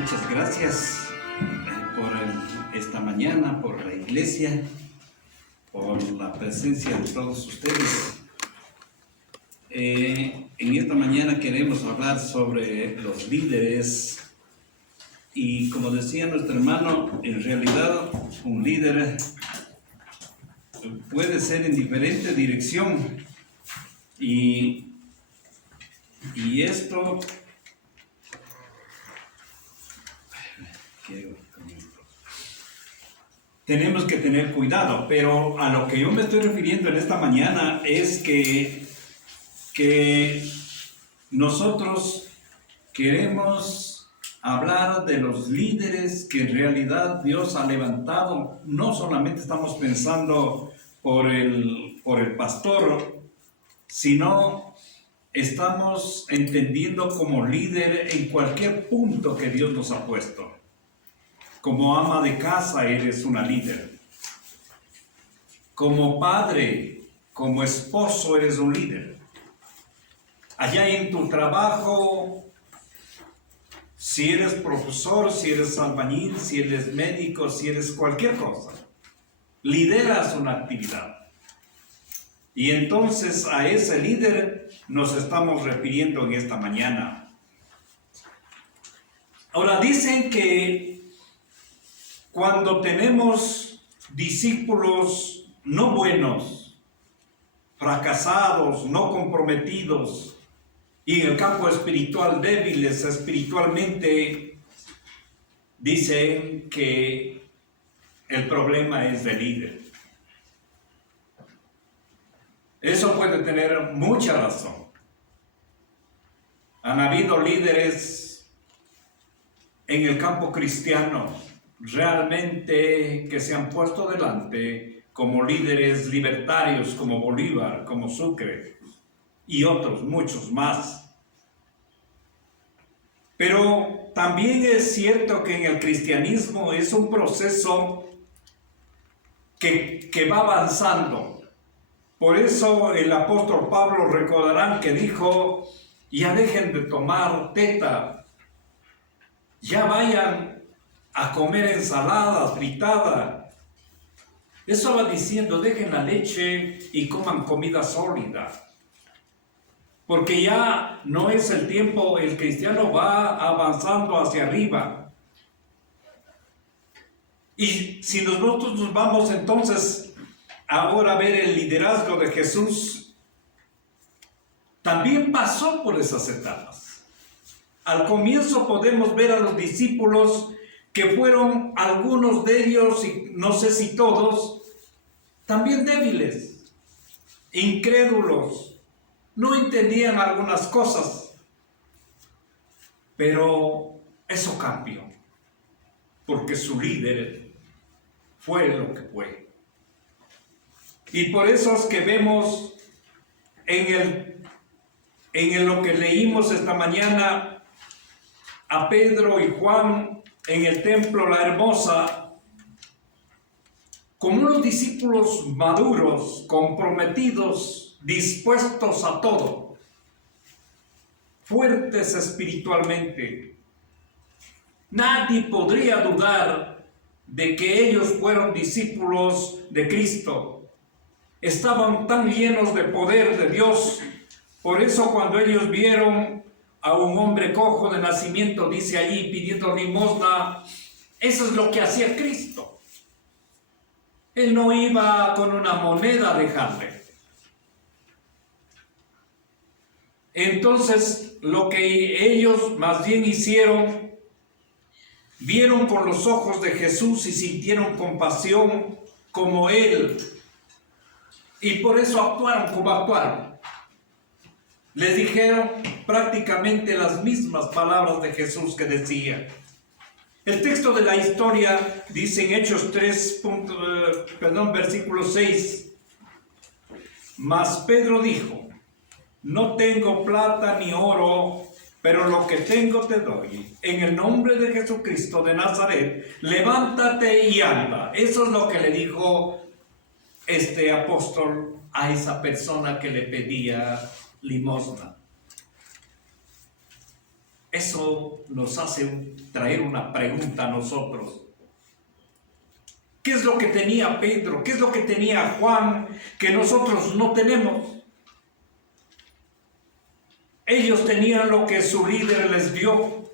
Muchas gracias por esta mañana, por la iglesia, por la presencia de todos ustedes. En esta mañana queremos hablar sobre los líderes y, como decía nuestro hermano, en realidad un líder puede ser en diferente dirección y esto tenemos que tener cuidado, pero a lo que yo me estoy refiriendo en esta mañana es que nosotros queremos hablar de los líderes que en realidad Dios ha levantado. No solamente estamos pensando por el pastor, sino estamos entendiendo como líder en cualquier punto que Dios nos ha puesto. Como ama de casa eres una líder. Como padre, como esposo eres un líder. Allá en tu trabajo, si eres profesor, si eres albañil, si eres médico, si eres cualquier cosa, lideras una actividad. Y entonces a ese líder nos estamos refiriendo en esta mañana. Ahora dicen que cuando tenemos discípulos no buenos, fracasados, no comprometidos y en el campo espiritual débiles espiritualmente, dicen que el problema es del líder. Eso puede tener mucha razón. Han habido líderes en el campo cristiano realmente que se han puesto delante como líderes libertarios, como Bolívar, como Sucre y otros, muchos más. Pero también es cierto que en el cristianismo es un proceso que va avanzando. Por eso el apóstol Pablo, recordarán que dijo: ya dejen de tomar teta, ya vayan a comer ensalada fritada. Eso va diciendo: dejen la leche y coman comida sólida. Porque ya no es el tiempo, el cristiano va avanzando hacia arriba. Y si nosotros nos vamos entonces ahora a ver el liderazgo de Jesús, también pasó por esas etapas. Al comienzo podemos ver a los discípulos que fueron algunos de ellos, y no sé si todos, también débiles, incrédulos, no entendían algunas cosas, pero eso cambió, porque su líder fue lo que fue. Y por eso es que vemos en lo que leímos esta mañana a Pedro y Juan en el templo La Hermosa, como unos discípulos maduros, comprometidos, dispuestos a todo, fuertes espiritualmente. Nadie podría dudar de que ellos fueron discípulos de Cristo. Estaban tan llenos de poder de Dios. Por eso cuando ellos vieron a un hombre cojo de nacimiento, dice allí, pidiendo limosna, eso es lo que hacía Cristo. Él no iba con una moneda a dejarle. Entonces, lo que ellos más bien hicieron, vieron con los ojos de Jesús y sintieron compasión como Él. Y por eso actuaron como actuaron. Les dijeron prácticamente las mismas palabras de Jesús que decía. El texto de la historia dice en Hechos 3, versículo 6. Mas Pedro dijo: no tengo plata ni oro, pero lo que tengo te doy. En el nombre de Jesucristo de Nazaret, levántate y anda. Eso es lo que le dijo este apóstol a esa persona que le pedía limosna. Eso nos hace traer una pregunta a nosotros. ¿Qué es lo que tenía Pedro? ¿Qué es lo que tenía Juan que nosotros no tenemos? Ellos tenían lo que su líder les dio.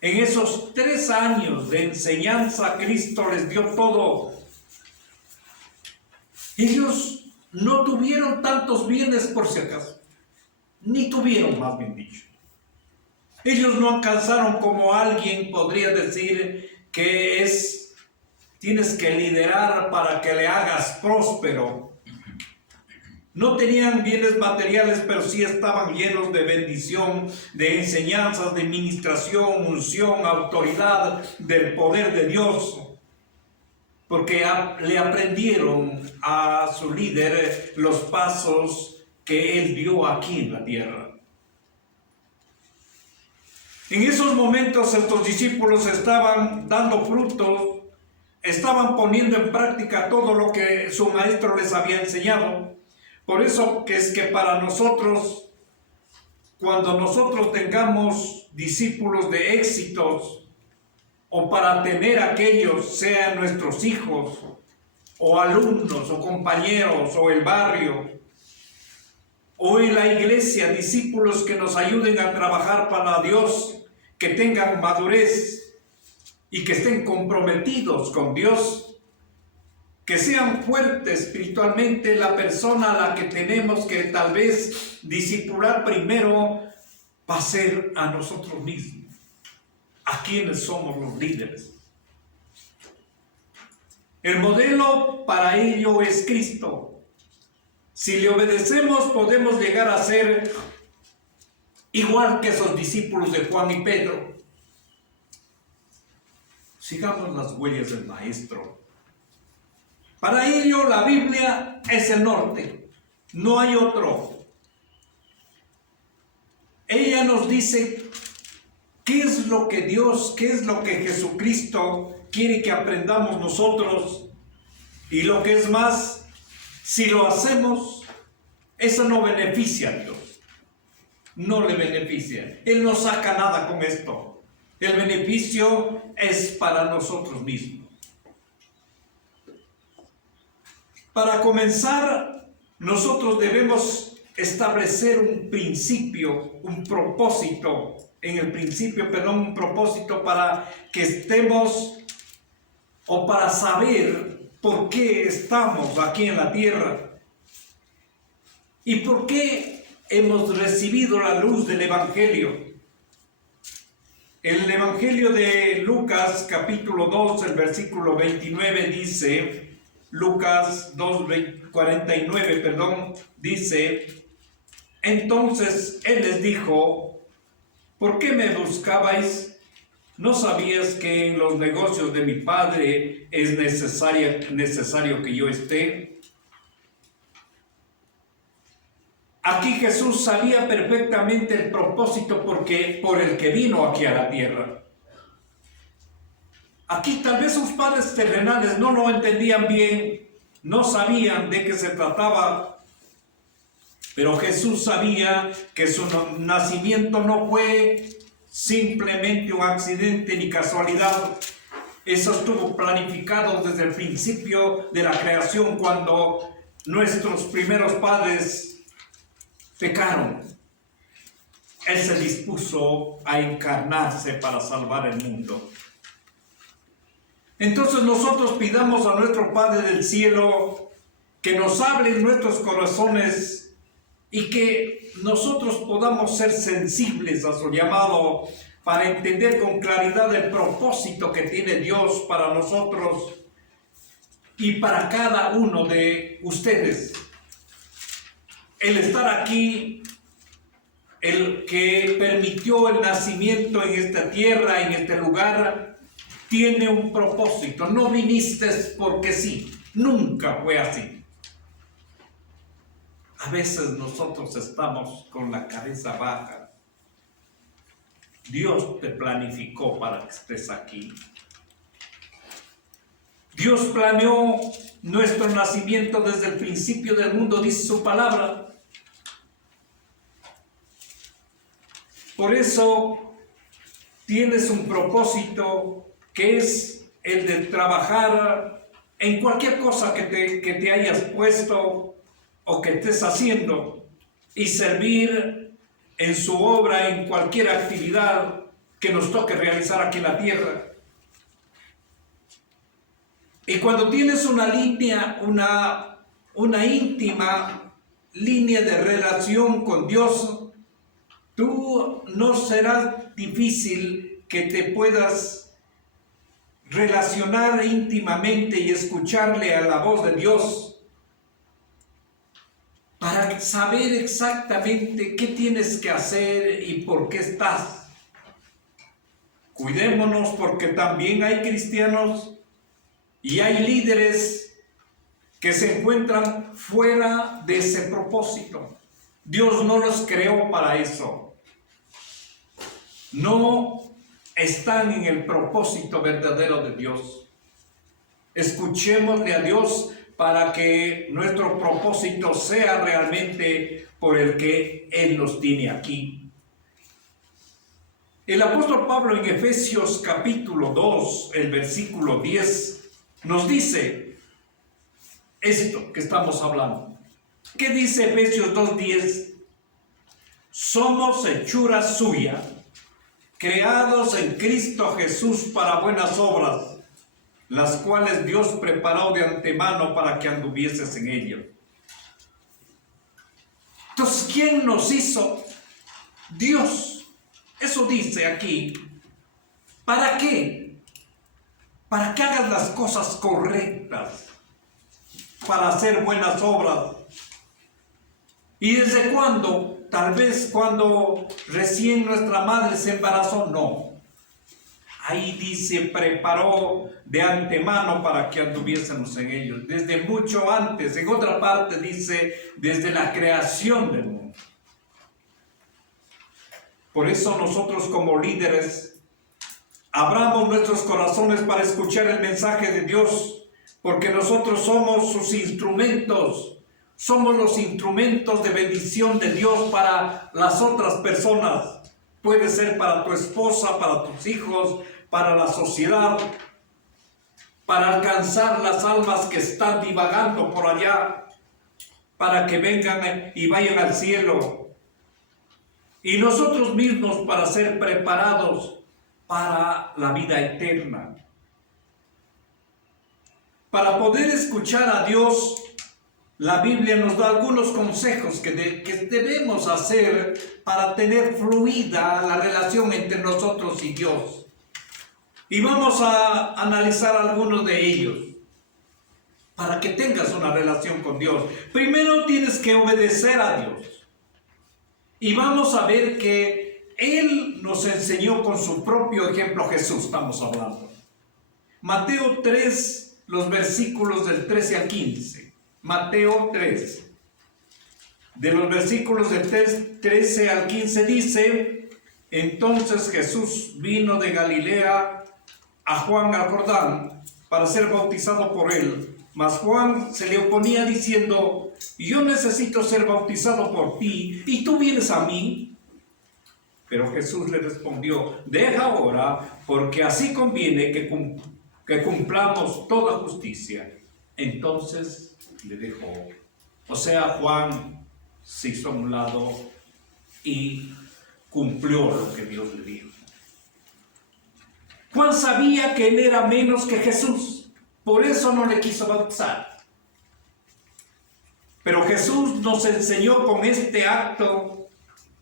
En esos 3 años de enseñanza, Cristo les dio todo. Ellos no tuvieron tantos bienes por si acaso, ni tuvieron, más bien dicho. Ellos no alcanzaron, como alguien podría decir que tienes que liderar para que le hagas próspero. No tenían bienes materiales, pero sí estaban llenos de bendición, de enseñanzas, de ministración, unción, autoridad, del poder de Dios. Porque le aprendieron a su líder los pasos que él dio aquí en la tierra. En esos momentos estos discípulos estaban dando frutos, estaban poniendo en práctica todo lo que su maestro les había enseñado. Por eso que es que para nosotros, cuando nosotros tengamos discípulos de éxitos, o para tener aquellos, sean nuestros hijos, o alumnos, o compañeros, o el barrio, o en la iglesia, discípulos que nos ayuden a trabajar para Dios, que tengan madurez y que estén comprometidos con Dios, que sean fuertes espiritualmente. La persona a la que tenemos que tal vez discipular primero va a ser a nosotros mismos, a quienes somos los líderes. El modelo para ello es Cristo. Si le obedecemos, podemos llegar a ser igual que esos discípulos de Juan y Pedro. Sigamos las huellas del Maestro. Para ello la Biblia es el norte, no hay otro. Ella nos dice qué es lo que Dios, qué es lo que Jesucristo quiere que aprendamos nosotros. Y lo que es más, si lo hacemos, eso no beneficia a Dios. No le beneficia. Él no saca nada con esto. El beneficio es para nosotros mismos. Para comenzar, nosotros debemos establecer un principio, un propósito, un propósito para que estemos, o para saber por qué estamos aquí en la tierra y por qué hemos recibido la luz del Evangelio. El Evangelio de Lucas, capítulo 2, el versículo 29 dice, Lucas 2, 49, dice, entonces Él les dijo, ¿por qué me buscabais? ¿No sabías que en los negocios de mi Padre es necesario que yo esté? Aquí Jesús sabía perfectamente el propósito por el que vino aquí a la tierra. Aquí tal vez sus padres terrenales no lo entendían bien, no sabían de qué se trataba, pero Jesús sabía que su nacimiento no fue simplemente un accidente ni casualidad. Eso estuvo planificado desde el principio de la creación, cuando nuestros primeros padres pecaron. Él se dispuso a encarnarse para salvar el mundo. Entonces nosotros pidamos a nuestro Padre del cielo que nos hable en nuestros corazones y que nosotros podamos ser sensibles a su llamado para entender con claridad el propósito que tiene Dios para nosotros y para cada uno de ustedes. El estar aquí, el que permitió el nacimiento en esta tierra, en este lugar, tiene un propósito. No viniste porque sí, nunca fue así. A veces nosotros estamos con la cabeza baja. Dios te planificó para que estés aquí. Dios planeó nuestro nacimiento desde el principio del mundo, dice su palabra. Por eso tienes un propósito que es el de trabajar en cualquier cosa que te hayas puesto o que estés haciendo y servir en su obra, en cualquier actividad que nos toque realizar aquí en la tierra. Y cuando tienes una línea, una íntima línea de relación con Dios, tú no será difícil que te puedas relacionar íntimamente y escucharle a la voz de Dios para saber exactamente qué tienes que hacer y por qué estás. Cuidémonos, porque también hay cristianos y hay líderes que se encuentran fuera de ese propósito. Dios no los creó para eso. No están en el propósito verdadero de Dios. Escuchémosle a Dios para que nuestro propósito sea realmente por el que Él nos tiene aquí. El apóstol Pablo en Efesios capítulo 2, el versículo 10, nos dice esto que estamos hablando. ¿Qué dice Efesios 2:10? Somos hechura suya, creados en Cristo Jesús para buenas obras, las cuales Dios preparó de antemano para que anduvieses en ello. Entonces, ¿quién nos hizo? Dios. Eso dice aquí. ¿Para qué? Para que hagas las cosas correctas, para hacer buenas obras. ¿Y desde cuándo? Tal vez cuando recién nuestra madre se embarazó, no. Ahí dice, preparó de antemano para que anduviésemos en ellos. Desde mucho antes. En otra parte dice, desde la creación del mundo. Por eso nosotros como líderes, abramos nuestros corazones para escuchar el mensaje de Dios, porque nosotros somos sus instrumentos. Somos los instrumentos de bendición de Dios para las otras personas. Puede ser para tu esposa, para tus hijos, para la sociedad, para alcanzar las almas que están divagando por allá, para que vengan y vayan al cielo. Y nosotros mismos para ser preparados para la vida eterna. Para poder escuchar a Dios, la Biblia nos da algunos consejos que debemos hacer para tener fluida la relación entre nosotros y Dios. Y vamos a analizar algunos de ellos para que tengas una relación con Dios. Primero tienes que obedecer a Dios. Y vamos a ver que Él nos enseñó con su propio ejemplo. Jesús, estamos hablando. Mateo 3, los versículos del 13 al 15. Mateo 3, de los versículos del 13 al 15 dice: entonces Jesús vino de Galilea a Juan al Jordán para ser bautizado por él. Mas Juan se le oponía diciendo: yo necesito ser bautizado por ti, ¿y tú vienes a mí? Pero Jesús le respondió: deja ahora, porque así conviene que cumplamos toda justicia. Entonces le dejó. O sea, Juan se hizo a un lado y cumplió lo que Dios le dijo. Juan sabía que él era menos que Jesús, por eso no le quiso bautizar. Pero Jesús nos enseñó con este acto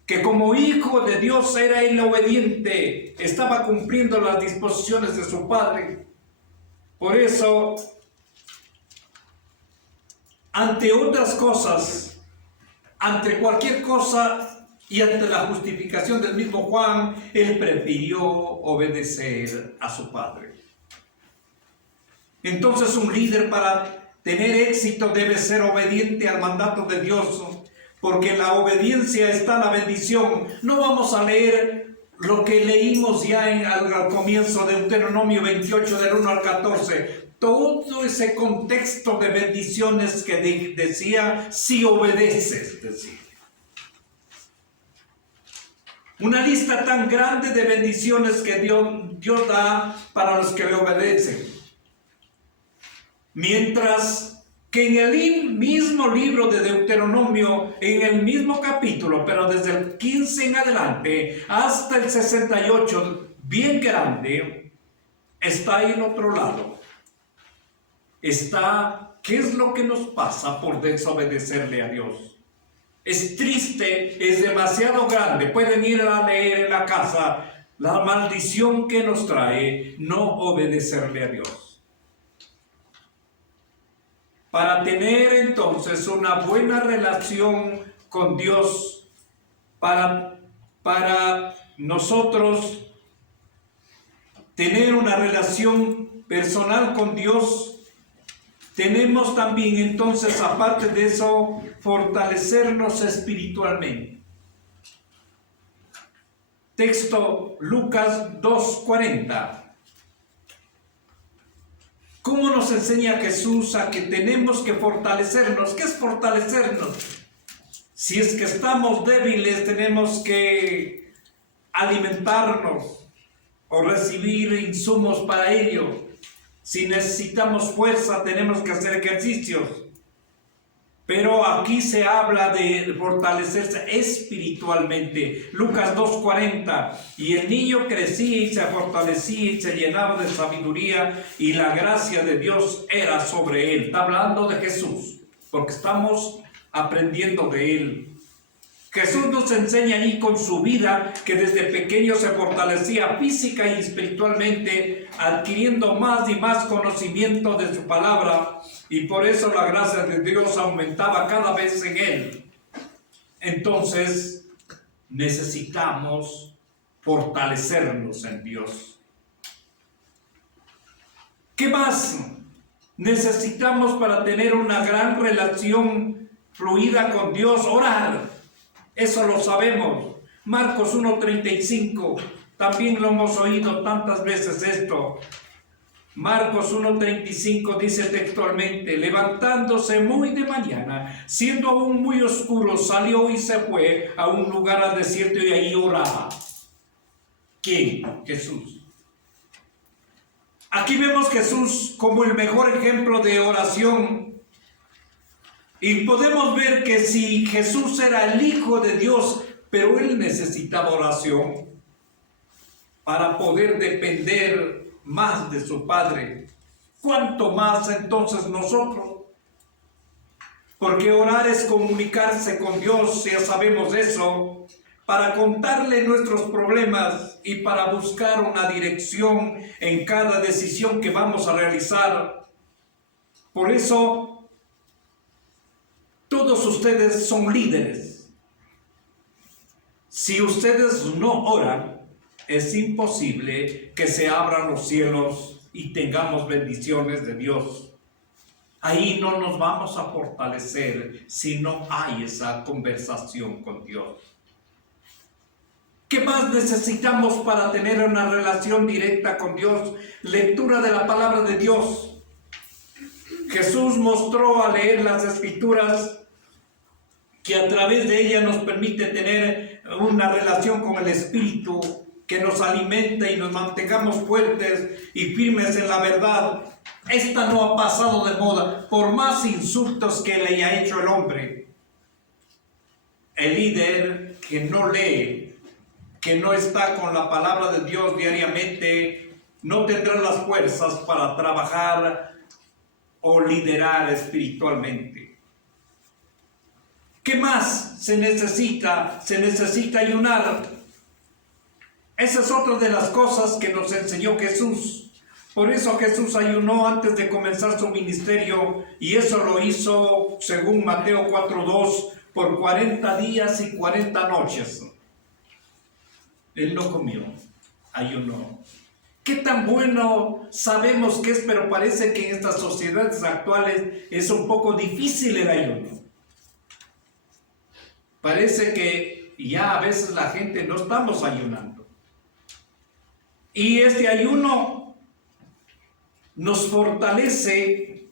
que como hijo de Dios era él obediente, estaba cumpliendo las disposiciones de su Padre. Por eso, ante otras cosas, ante cualquier cosa y ante la justificación del mismo Juan, él prefirió obedecer a su Padre. Entonces, un líder para tener éxito debe ser obediente al mandato de Dios, porque en la obediencia está la bendición. No vamos a leer lo que leímos ya al comienzo de Deuteronomio 28, del 1 al 14. Todo ese contexto de bendiciones que decía, si obedeces, decía. Una lista tan grande de bendiciones que Dios da para los que le obedecen. Mientras que en el mismo libro de Deuteronomio, en el mismo capítulo, pero desde el 15 en adelante hasta el 68, bien grande, está ahí el otro lado. Está, ¿qué es lo que nos pasa por desobedecerle a Dios? Es triste, es demasiado grande. Pueden ir a leer en la casa la maldición que nos trae no obedecerle a Dios. Para tener entonces una buena relación con Dios, para nosotros tener una relación personal con Dios, tenemos también entonces, aparte de eso, fortalecernos espiritualmente. Texto Lucas 2:40. ¿Cómo nos enseña Jesús a que tenemos que fortalecernos? ¿Qué es fortalecernos? Si es que estamos débiles, tenemos que alimentarnos o recibir insumos para ello. Si necesitamos fuerza, tenemos que hacer ejercicios. Pero aquí se habla de fortalecerse espiritualmente. Lucas 2:40. Y el niño crecía y se fortalecía y se llenaba de sabiduría y la gracia de Dios era sobre él. Está hablando de Jesús, porque estamos aprendiendo de él. Jesús nos enseña ahí con su vida que desde pequeño se fortalecía física y espiritualmente, adquiriendo más y más conocimiento de su palabra, y por eso la gracia de Dios aumentaba cada vez en él. Entonces necesitamos fortalecernos en Dios. ¿Qué más necesitamos para tener una gran relación fluida con Dios? Orar. Eso lo sabemos. Marcos 1:35, también lo hemos oído tantas veces esto. Marcos 1:35 dice textualmente: levantándose muy de mañana, siendo aún muy oscuro, salió y se fue a un lugar al desierto y ahí oraba. ¿Quién? Jesús. Aquí vemos Jesús como el mejor ejemplo de oración. Y podemos ver que si Jesús era el Hijo de Dios, pero él necesitaba oración para poder depender más de su Padre, ¿cuánto más entonces nosotros? Porque orar es comunicarse con Dios, ya sabemos eso, para contarle nuestros problemas y para buscar una dirección en cada decisión que vamos a realizar. Por eso, todos ustedes son líderes. Si ustedes no oran, es imposible que se abran los cielos y tengamos bendiciones de Dios. Ahí no nos vamos a fortalecer si no hay esa conversación con Dios. ¿Qué más necesitamos para tener una relación directa con Dios? Lectura de la palabra de Dios. Jesús mostró al leer las Escrituras que a través de ella nos permite tener una relación con el Espíritu que nos alimenta y nos mantengamos fuertes y firmes en la verdad. Esta no ha pasado de moda, por más insultos que le haya hecho el hombre. El líder que no lee, que no está con la palabra de Dios diariamente, no tendrá las fuerzas para trabajar o liderar espiritualmente. ¿Qué más se necesita? Se necesita ayunar. Esa es otra de las cosas que nos enseñó Jesús. Por eso Jesús ayunó antes de comenzar su ministerio, y eso lo hizo, según Mateo 4:2, por 40 días y 40 noches. Él no comió, ayunó. ¿Qué tan bueno sabemos que es? Pero parece que en estas sociedades actuales es un poco difícil el ayuno. Parece que ya a veces la gente no estamos ayunando. Y este ayuno nos fortalece,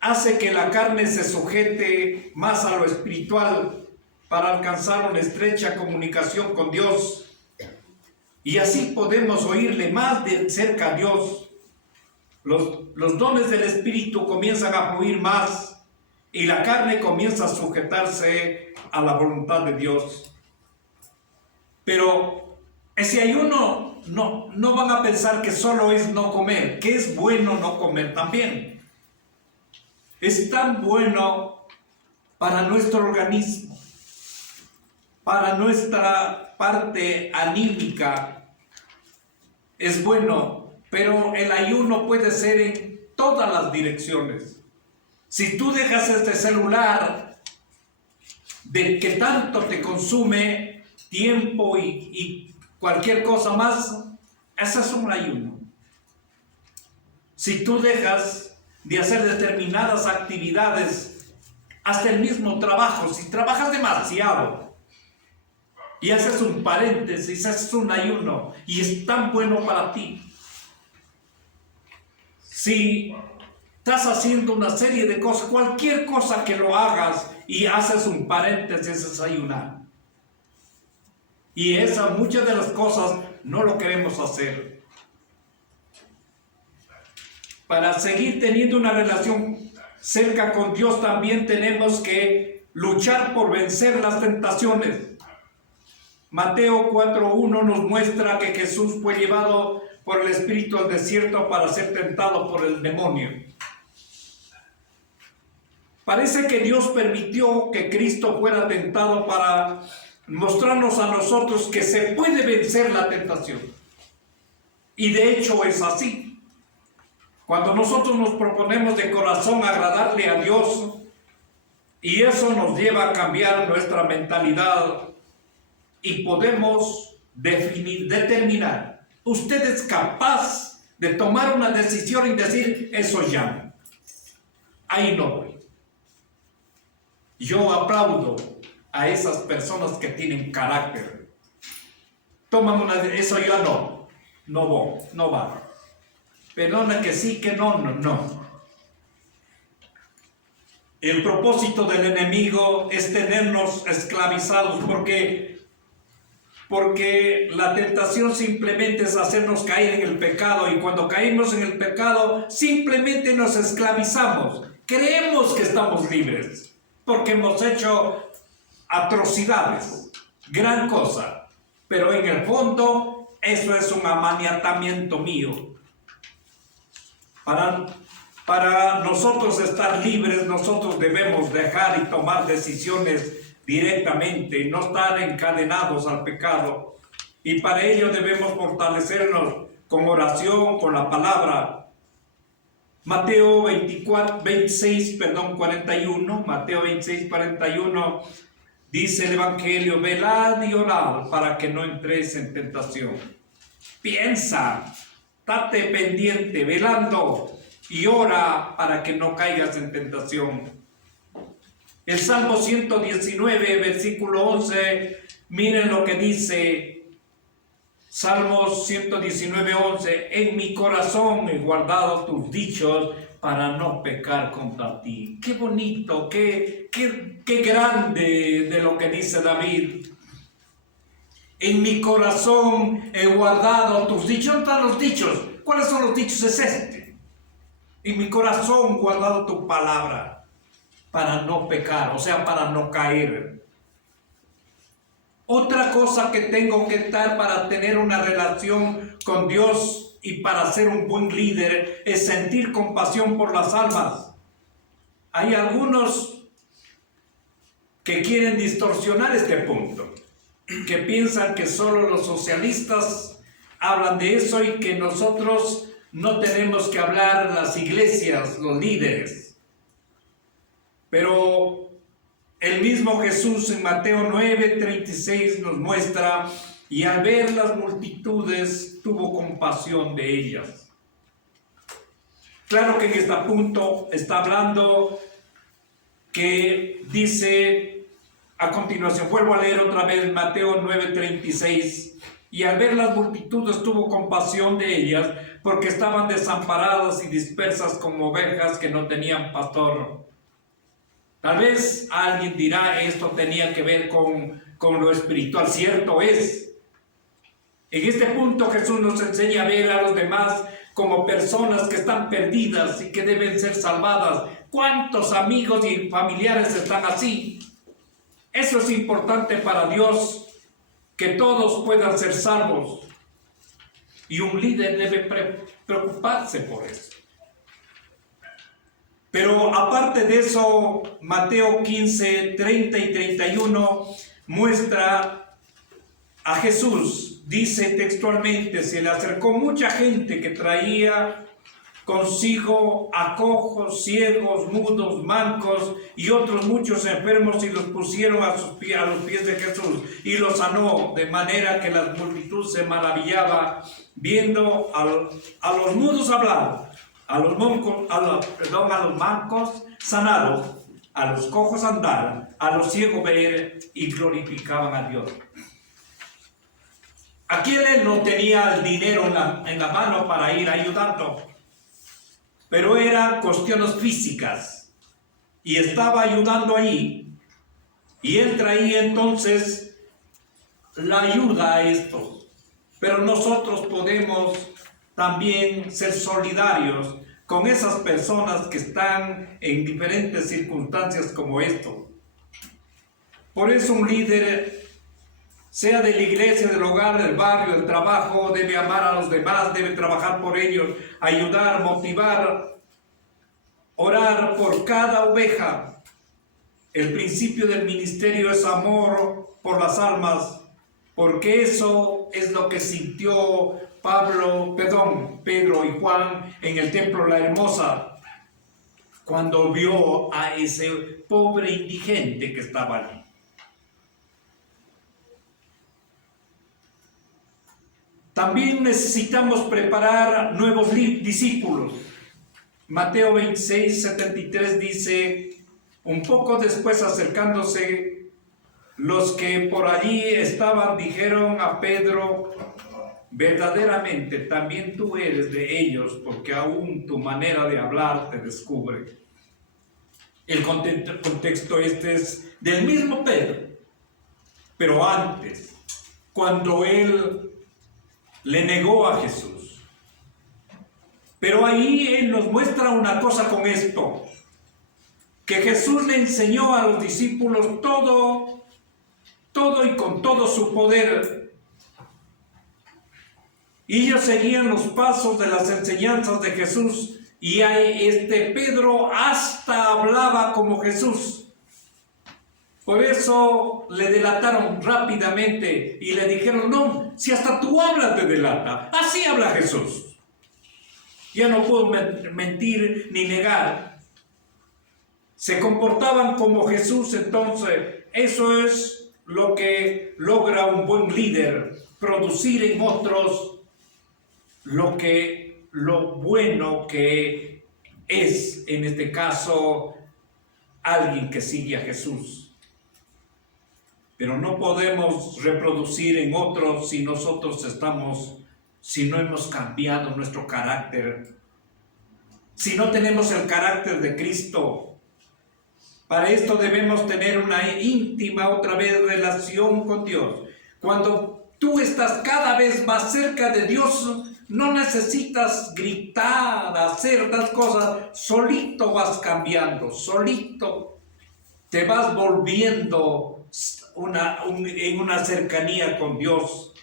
hace que la carne se sujete más a lo espiritual, para alcanzar una estrecha comunicación con Dios. Y así podemos oírle más de cerca a Dios. Los dones del Espíritu comienzan a fluir más y la carne comienza a sujetarse a la voluntad de Dios. Pero ese ayuno no van a pensar que solo es no comer, que es bueno no comer también. Es tan bueno para nuestro organismo, para nuestra parte anímica, es bueno, pero el ayuno puede ser en todas las direcciones. Si tú dejas este celular de que tanto te consume tiempo y cualquier cosa más, ese es un ayuno. Si tú dejas de hacer determinadas actividades, hasta el mismo trabajo, si trabajas demasiado y haces un paréntesis, haces un ayuno y es tan bueno para ti. Si estás haciendo una serie de cosas, cualquier cosa que lo hagas y haces un paréntesis, es ayunar. Y muchas de las cosas no lo queremos hacer. Para seguir teniendo una relación cerca con Dios también tenemos que luchar por vencer las tentaciones. Mateo 4:1 nos muestra que Jesús fue llevado por el Espíritu al desierto para ser tentado por el demonio. Parece que Dios permitió que Cristo fuera tentado para mostrarnos a nosotros que se puede vencer la tentación. Y de hecho es así. Cuando nosotros nos proponemos de corazón agradarle a Dios, y eso nos lleva a cambiar nuestra mentalidad, y podemos determinar, usted es capaz de tomar una decisión y decir, eso ya, ahí no voy. Yo aplaudo a esas personas que tienen carácter. Toman eso ya no va. Perdona que sí, que no. El propósito del enemigo es tenernos esclavizados porque la tentación simplemente es hacernos caer en el pecado, y cuando caímos en el pecado simplemente nos esclavizamos. Creemos que estamos libres porque hemos hecho atrocidades, gran cosa, pero en el fondo eso es un amaniatamiento mío. Para nosotros estar libres, nosotros debemos dejar y tomar decisiones directamente, no estar encadenados al pecado. Y para ello debemos fortalecernos con oración, con la palabra. Mateo 26:41, Mateo 26:41 dice el Evangelio, velad y orad para que no entréis en tentación. Piensa, estate pendiente, velando, y ora para que no caigas en tentación. El Salmo 119, versículo 11, miren lo que dice. Salmo 119:11, en mi corazón he guardado tus dichos para no pecar contra ti. Qué bonito, qué grande de lo que dice David. En mi corazón he guardado tus dichos. ¿Dónde están los dichos? ¿Cuáles son los dichos? Es este. En mi corazón he guardado tu palabra para no pecar, o sea, para no caer. Otra cosa que tengo que estar para tener una relación con Dios y para ser un buen líder es sentir compasión por las almas. Hay algunos que quieren distorsionar este punto, que piensan que solo los socialistas hablan de eso y que nosotros no tenemos que hablar, las iglesias, los líderes. Pero el mismo Jesús en Mateo 9:36 nos muestra, y al ver las multitudes tuvo compasión de ellas. Claro que en este punto está hablando que dice a continuación, vuelvo a leer otra vez Mateo 9:36, y al ver las multitudes tuvo compasión de ellas porque estaban desamparadas y dispersas como ovejas que no tenían pastor. Tal vez alguien dirá, esto tenía que ver con lo espiritual. Cierto es. En este punto Jesús nos enseña a ver a los demás como personas que están perdidas y que deben ser salvadas. ¿Cuántos amigos y familiares están así? Eso es importante para Dios, que todos puedan ser salvos. Y un líder debe preocuparse por eso. Pero aparte de eso, Mateo 15, 30 y 31 muestra a Jesús. Dice textualmente, se le acercó mucha gente que traía consigo a cojos, ciegos, mudos, mancos y otros muchos enfermos, y los pusieron a los pies de Jesús y los sanó, de manera que la multitud se maravillaba viendo a los mudos hablar, a los mancos sanados, a los cojos andar, a los ciegos ver, y glorificaban a Dios. Aquí él no tenía el dinero en la mano para ir ayudando, pero eran cuestiones físicas y estaba ayudando allí, y él traía entonces la ayuda a estos. Pero nosotros podemos también ser solidarios con esas personas que están en diferentes circunstancias como esto. Por eso un líder, sea de la iglesia, del hogar, del barrio, del trabajo, debe amar a los demás, debe trabajar por ellos, ayudar, motivar, orar por cada oveja. El principio del ministerio es amor por las almas, porque eso es lo que sintió Pedro y Juan en el templo La Hermosa, cuando vio a ese pobre indigente que estaba allí. También necesitamos preparar nuevos discípulos. Mateo 26, 73 dice, un poco después, acercándose, los que por allí estaban dijeron a Pedro, verdaderamente también tú eres de ellos, porque aún tu manera de hablar te descubre. El contexto este es del mismo Pedro, pero antes, cuando él le negó a Jesús. Pero ahí él nos muestra una cosa con esto, que Jesús le enseñó a los discípulos todo y con todo su poder. Y ellos seguían los pasos de las enseñanzas de Jesús, y Pedro hasta hablaba como Jesús. Por eso le delataron rápidamente y le dijeron, no, si hasta tú hablas te delata. Así habla Jesús. Ya no puedo mentir ni negar. Se comportaban como Jesús. Entonces eso es lo que logra un buen líder, producir en otros lo bueno que es, en este caso, alguien que sigue a Jesús. Pero no podemos reproducir en otros si no hemos cambiado nuestro carácter, si no tenemos el carácter de Cristo. Para esto debemos tener una íntima, otra vez, relación con Dios. Cuando tú estás cada vez más cerca de Dios, no necesitas gritar, hacer las cosas, solito vas cambiando, solito te vas volviendo en una cercanía con Dios,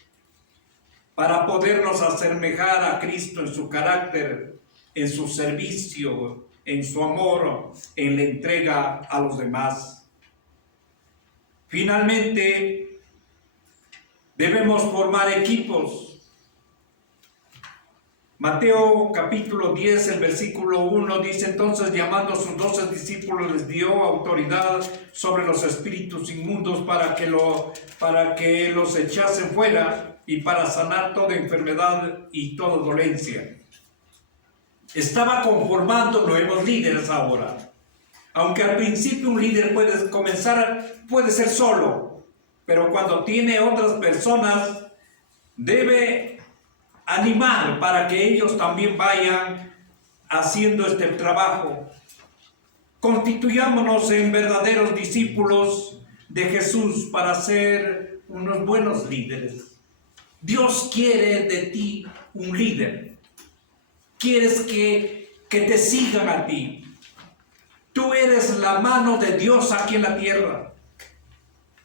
para podernos asemejar a Cristo en su carácter, en su servicio, en su amor, en la entrega a los demás. Finalmente, debemos formar equipos. Mateo capítulo 10, el versículo 1 dice, entonces llamando a sus 12 discípulos les dio autoridad sobre los espíritus inmundos para que los echasen fuera y para sanar toda enfermedad y toda dolencia. Estaba conformando nuevos líderes ahora. Aunque al principio un líder puede ser solo, pero cuando tiene otras personas debe animar para que ellos también vayan haciendo este trabajo. Constituyámonos en verdaderos discípulos de Jesús para ser unos buenos líderes. Dios quiere de ti un líder. Quieres que te sigan a ti. Tú eres la mano de Dios aquí en la tierra.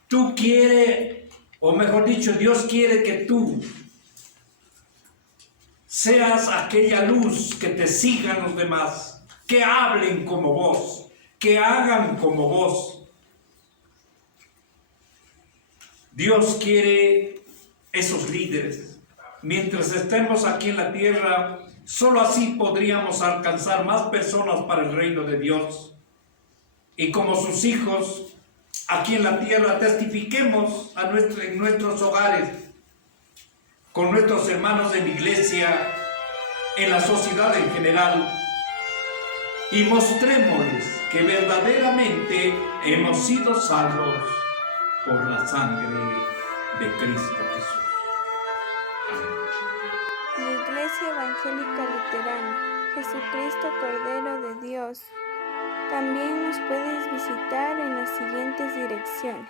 Tú quieres, o mejor dicho, Dios quiere que tú seas aquella luz que te sigan los demás, que hablen como vos, que hagan como vos. Dios quiere esos líderes. Mientras estemos aquí en la tierra, solo así podríamos alcanzar más personas para el reino de Dios. Y como sus hijos, aquí en la tierra testifiquemos en nuestros hogares, con nuestros hermanos de la iglesia, en la sociedad en general, y mostrémosles que verdaderamente hemos sido salvos por la sangre de Cristo Jesús. La Iglesia Evangélica Luterana, Jesucristo Cordero de Dios. También nos puedes visitar en las siguientes direcciones: